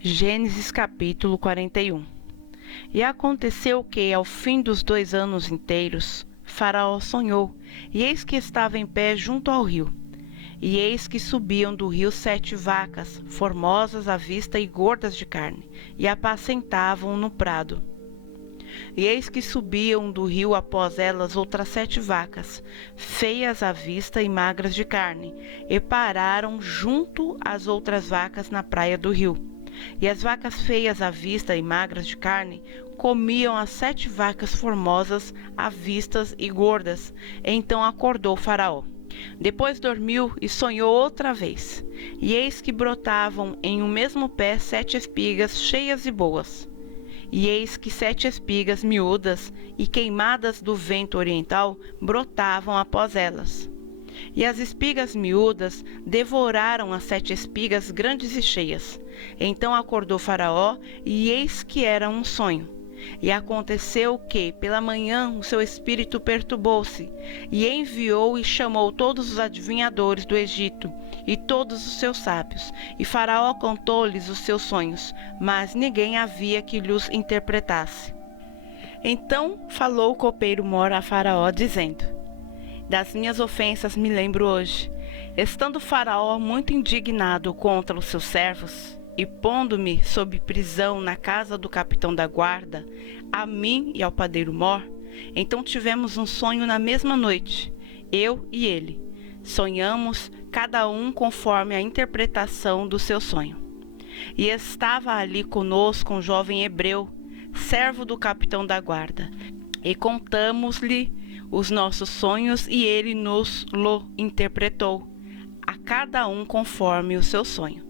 Gênesis capítulo 41. E aconteceu que, ao fim dos 2 anos inteiros, Faraó sonhou, e eis que estava em pé junto ao rio. E eis que subiam do rio 7 vacas, formosas à vista e gordas de carne, e apacentavam no prado. E eis que subiam do rio após elas outras 7 vacas, feias à vista e magras de carne, e pararam junto às outras vacas na praia do rio. E as vacas feias à vista e magras de carne comiam as 7 vacas formosas à vistas e gordas. Então acordou Faraó. Depois dormiu e sonhou outra vez. E eis que brotavam em um mesmo pé 7 espigas cheias e boas. E eis que 7 espigas miúdas e queimadas do vento oriental brotavam após elas. E as espigas miúdas devoraram as 7 espigas grandes e cheias. Então acordou Faraó, e eis que era um sonho. E aconteceu que, pela manhã, o seu espírito perturbou-se, e enviou e chamou todos os adivinhadores do Egito, e todos os seus sábios. E Faraó contou-lhes os seus sonhos, mas ninguém havia que lhes interpretasse. Então falou o copeiro-mor a Faraó, dizendo: Das minhas ofensas me lembro hoje, estando Faraó muito indignado contra os seus servos, e pondo-me sob prisão na casa do capitão da guarda, a mim e ao padeiro-mor. Então tivemos um sonho na mesma noite, eu e ele. Sonhamos, cada um conforme a interpretação do seu sonho. E estava ali conosco um jovem hebreu, servo do capitão da guarda, e contamos-lhe os nossos sonhos, e ele nos-lo interpretou, a cada um conforme o seu sonho.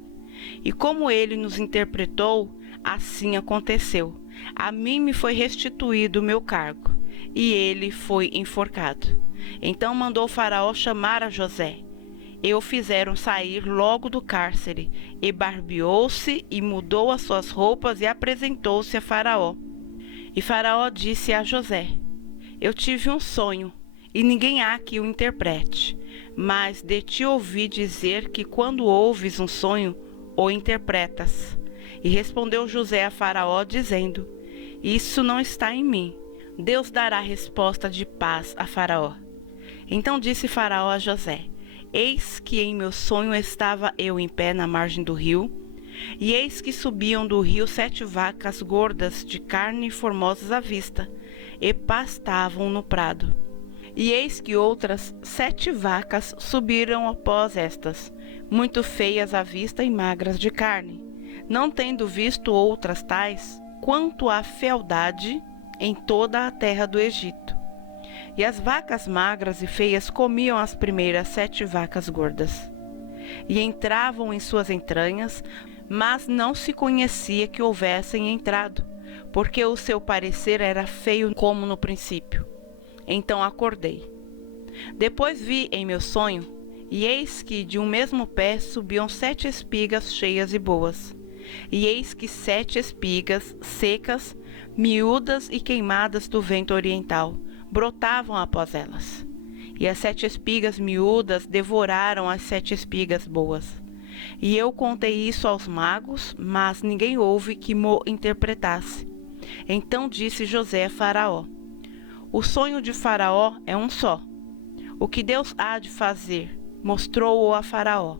E como ele nos interpretou, assim aconteceu. A mim me foi restituído o meu cargo, e ele foi enforcado. Então mandou Faraó chamar a José, e o fizeram sair logo do cárcere, e barbeou-se, e mudou as suas roupas, e apresentou-se a Faraó. E Faraó disse a José: Eu tive um sonho, e ninguém há que o interprete, mas de ti ouvi dizer que quando ouves um sonho, o interpretas. E respondeu José a Faraó, dizendo: Isso não está em mim. Deus dará resposta de paz a Faraó. Então disse Faraó a José: Eis que em meu sonho estava eu em pé na margem do rio, e eis que subiam do rio 7 vacas gordas de carne e formosas à vista, e pastavam no prado. E eis que outras 7 vacas subiram após estas, muito feias à vista e magras de carne, não tendo visto outras tais, quanto à fealdade em toda a terra do Egito. E as vacas magras e feias comiam as primeiras 7 vacas gordas, e entravam em suas entranhas, mas não se conhecia que houvessem entrado, porque o seu parecer era feio como no princípio. Então acordei. Depois vi em meu sonho, e eis que de um mesmo pé subiam 7 espigas cheias e boas. E eis que 7 espigas secas, miúdas e queimadas do vento oriental, brotavam após elas. E as 7 espigas miúdas devoraram as 7 espigas boas. E eu contei isso aos magos, mas ninguém houve que mo interpretasse. Então disse José a Faraó: O sonho de Faraó é um só. O que Deus há de fazer, mostrou-o a Faraó.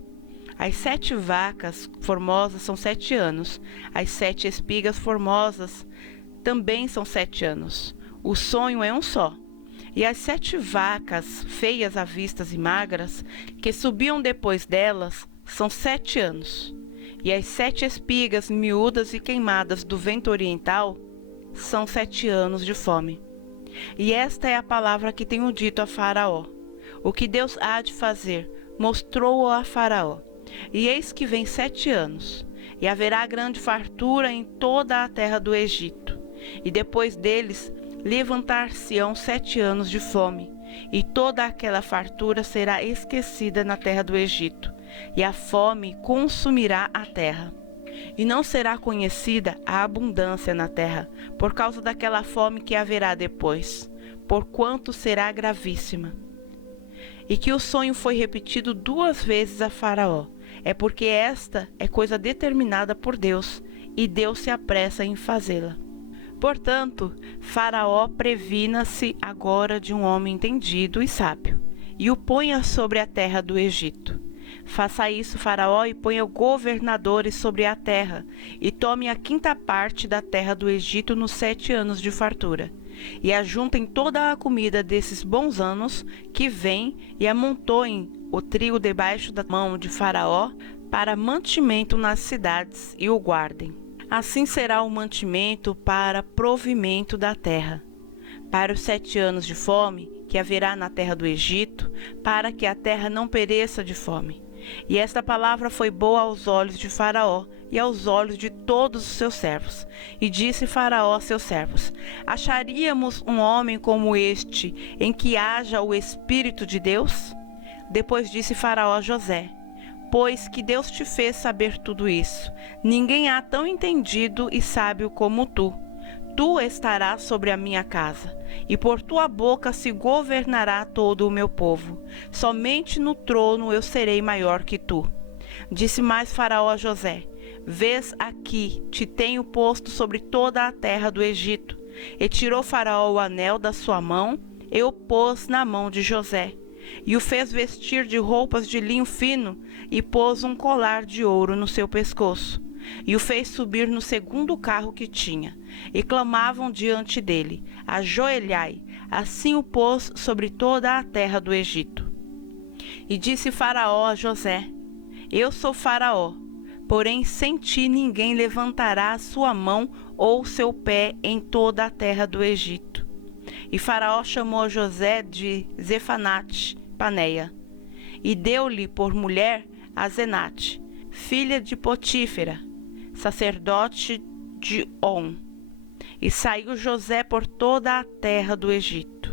As 7 vacas formosas são 7 anos, as 7 espigas formosas também são 7 anos. O sonho é um só. E as 7 vacas feias à vistas e magras, que subiam depois delas, são 7 anos. E as 7 espigas miúdas e queimadas do vento oriental são 7 anos de fome. E esta é a palavra que tenho dito a Faraó. O que Deus há de fazer, mostrou-o a Faraó. E eis que vem 7 anos, e haverá grande fartura em toda a terra do Egito. E depois deles levantar-se-ão 7 anos de fome, e toda aquela fartura será esquecida na terra do Egito, e a fome consumirá a terra. E não será conhecida a abundância na terra, por causa daquela fome que haverá depois, porquanto será gravíssima. E que o sonho foi repetido 2 vezes a Faraó. é porque esta é coisa determinada por Deus, e Deus se apressa em fazê-la. Portanto, Faraó previna-se agora de um homem entendido e sábio, e o ponha sobre a terra do Egito. Faça isso, Faraó, e ponha governadores sobre a terra, e tome a 5ª parte da terra do Egito nos 7 anos de fartura. E ajuntem toda a comida desses bons anos que vêm, e amontoem o trigo debaixo da mão de Faraó para mantimento nas cidades, e o guardem. Assim será o mantimento para provimento da terra, para os 7 anos de fome que haverá na terra do Egito, para que a terra não pereça de fome. E esta palavra foi boa aos olhos de Faraó e aos olhos de todos os seus servos. E disse Faraó a seus servos: acharíamos um homem como este, em que haja o Espírito de Deus? Depois disse Faraó a José: pois que Deus te fez saber tudo isso, ninguém há tão entendido e sábio como tu. Tu estarás sobre a minha casa, e por tua boca se governará todo o meu povo. Somente no trono eu serei maior que tu. Disse mais Faraó a José: vês aqui, te tenho posto sobre toda a terra do Egito. E tirou Faraó o anel da sua mão, e o pôs na mão de José, e o fez vestir de roupas de linho fino, e pôs um colar de ouro no seu pescoço. E o fez subir no 2º carro que tinha, e clamavam diante dele: ajoelhai. Assim o pôs sobre toda a terra do Egito. E disse Faraó a José: eu sou Faraó, porém sem ti ninguém levantará a sua mão ou seu pé em toda a terra do Egito. E Faraó chamou José de Zefanate Paneia, e deu-lhe por mulher a Zenate, filha de Potífera, sacerdote de On. E saiu José por toda a terra do Egito.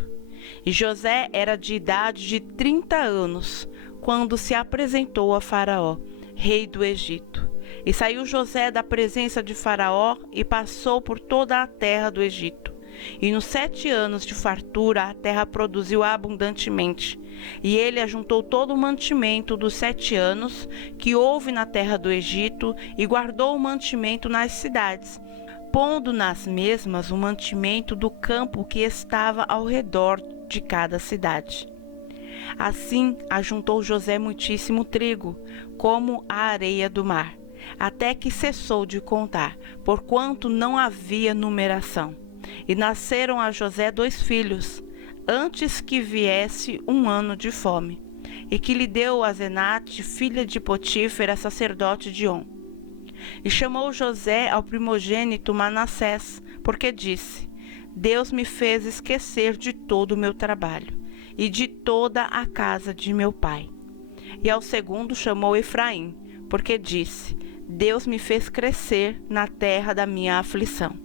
E José era de idade de 30 anos, quando se apresentou a Faraó, rei do Egito. E saiu José da presença de Faraó e passou por toda a terra do Egito. E nos 7 anos de fartura a terra produziu abundantemente. E ele ajuntou todo o mantimento dos 7 anos que houve na terra do Egito, e guardou o mantimento nas cidades, pondo nas mesmas o mantimento do campo que estava ao redor de cada cidade. Assim ajuntou José muitíssimo trigo, como a areia do mar, até que cessou de contar, porquanto não havia numeração. E nasceram a José 2 filhos, antes que viesse 1 ano de fome, e que lhe deu a Zenate, filha de Potífera, sacerdote de On. E chamou José ao primogênito Manassés, porque disse: Deus me fez esquecer de todo o meu trabalho, e de toda a casa de meu pai. E ao segundo chamou Efraim, porque disse: Deus me fez crescer na terra da minha aflição.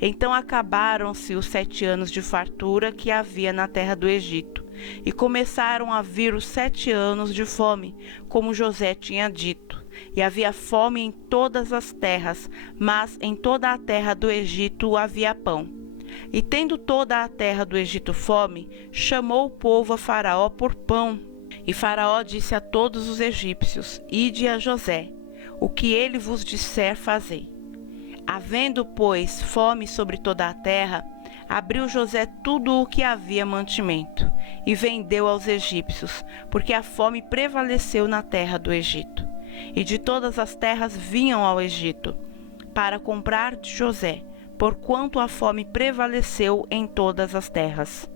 Então acabaram-se os 7 anos de fartura que havia na terra do Egito, e começaram a vir os 7 anos de fome, como José tinha dito. E havia fome em todas as terras, mas em toda a terra do Egito havia pão. E tendo toda a terra do Egito fome, chamou o povo a Faraó por pão. E Faraó disse a todos os egípcios: Ide a José, o que ele vos disser fazei. Havendo, pois, fome sobre toda a terra, abriu José tudo o que havia mantimento, e vendeu aos egípcios, porque a fome prevaleceu na terra do Egito. E de todas as terras vinham ao Egito, para comprar de José, porquanto a fome prevaleceu em todas as terras.